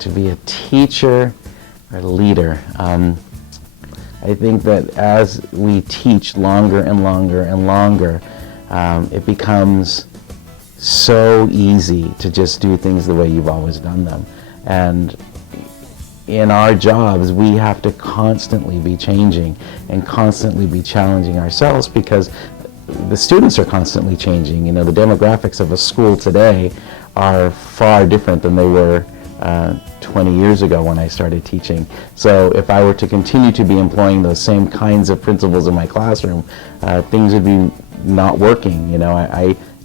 to be a teacher or a leader. I think that as we teach longer and longer and longer, it becomes so easy to just do things the way you've always done them. And in our jobs, we have to constantly be changing and constantly be challenging ourselves, because the students are constantly changing. You know, the demographics of a school today are far different than they were 20 years ago when I started teaching. So if I were to continue to be employing those same kinds of principles in my classroom, things would be not working. You know,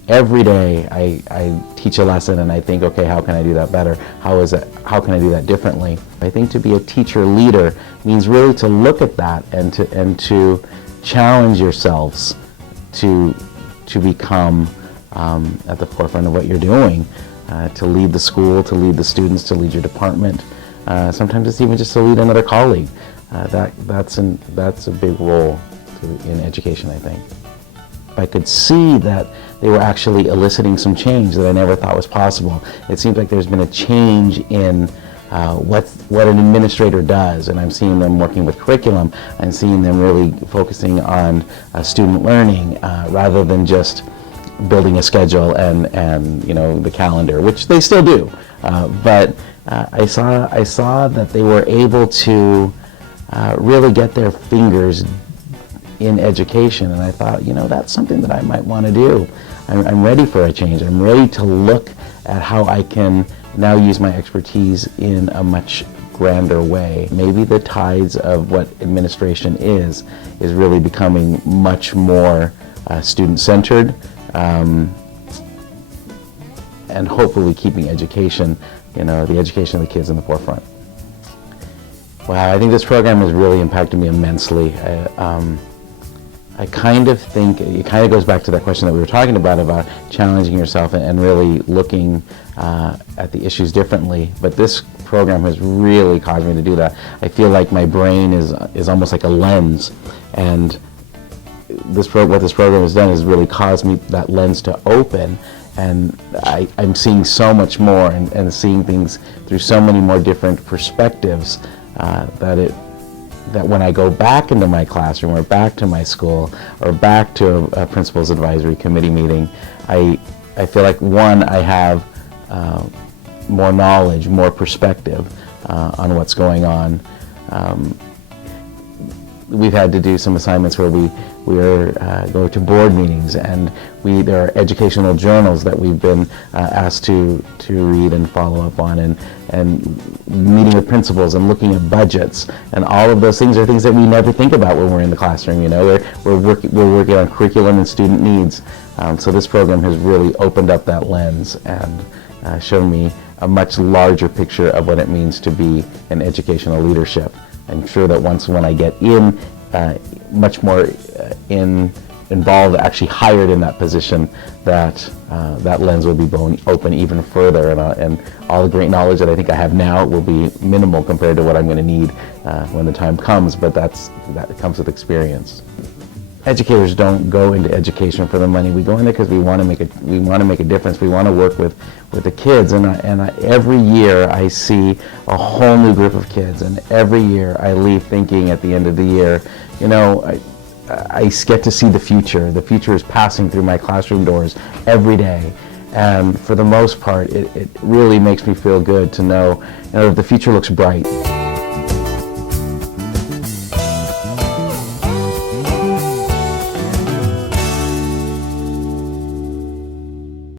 every day I teach a lesson and I think, okay, how can I do that better? How can I do that differently? I think to be a teacher leader means really to look at that and to challenge yourselves to become at the forefront of what you're doing, to lead the school, to lead the students, to lead your department. Sometimes it's even just to lead another colleague. That's a big role in education, I think. I could see that they were actually eliciting some change that I never thought was possible. It seems like there's been a change in what an administrator does, and I'm seeing them working with curriculum. I'm seeing them really focusing on student learning rather than just building a schedule and you know, the calendar, which they still do. But I saw that they were able to really get their fingers in education, and I thought, you know, that's something that I might want to do. I'm ready for a change. I'm ready to look at how I can now use my expertise in a much grander way. Maybe the tides of what administration is really becoming much more student-centered, and hopefully keeping education, you know, the education of the kids in the forefront. Wow, I think this program has really impacted me immensely. I kind of think it kind of goes back to that question that we were talking about challenging yourself and really looking at the issues differently. But this program has really caused me to do that. I feel like my brain is almost like a lens, and what this program has done is really caused me that lens to open, and I'm seeing so much more and seeing things through so many more different perspectives that when I go back into my classroom or back to my school or back to a principal's advisory committee meeting, I feel like, one, I have more knowledge, more perspective on what's going on. We've had to do some assignments where we go to board meetings, and there are educational journals that we've been asked to read and follow up on, and meeting with principals and looking at budgets, and all of those things are things that we never think about when we're in the classroom. You know, we're working on curriculum and student needs. So this program has really opened up that lens and shown me a much larger picture of what it means to be an educational leadership. I'm sure that when I get in, much more involved, actually hired in that position, that lens will be open even further, and all the great knowledge that I think I have now will be minimal compared to what I'm going to need when the time comes, but that comes with experience. Educators don't go into education for the money. We go in there because we want to make a difference. We want to work with the kids, and every year I see a whole new group of kids, and every year I leave thinking at the end of the year, you know, I get to see the future. The future is passing through my classroom doors every day, and for the most part, it really makes me feel good to know, you know, the future looks bright.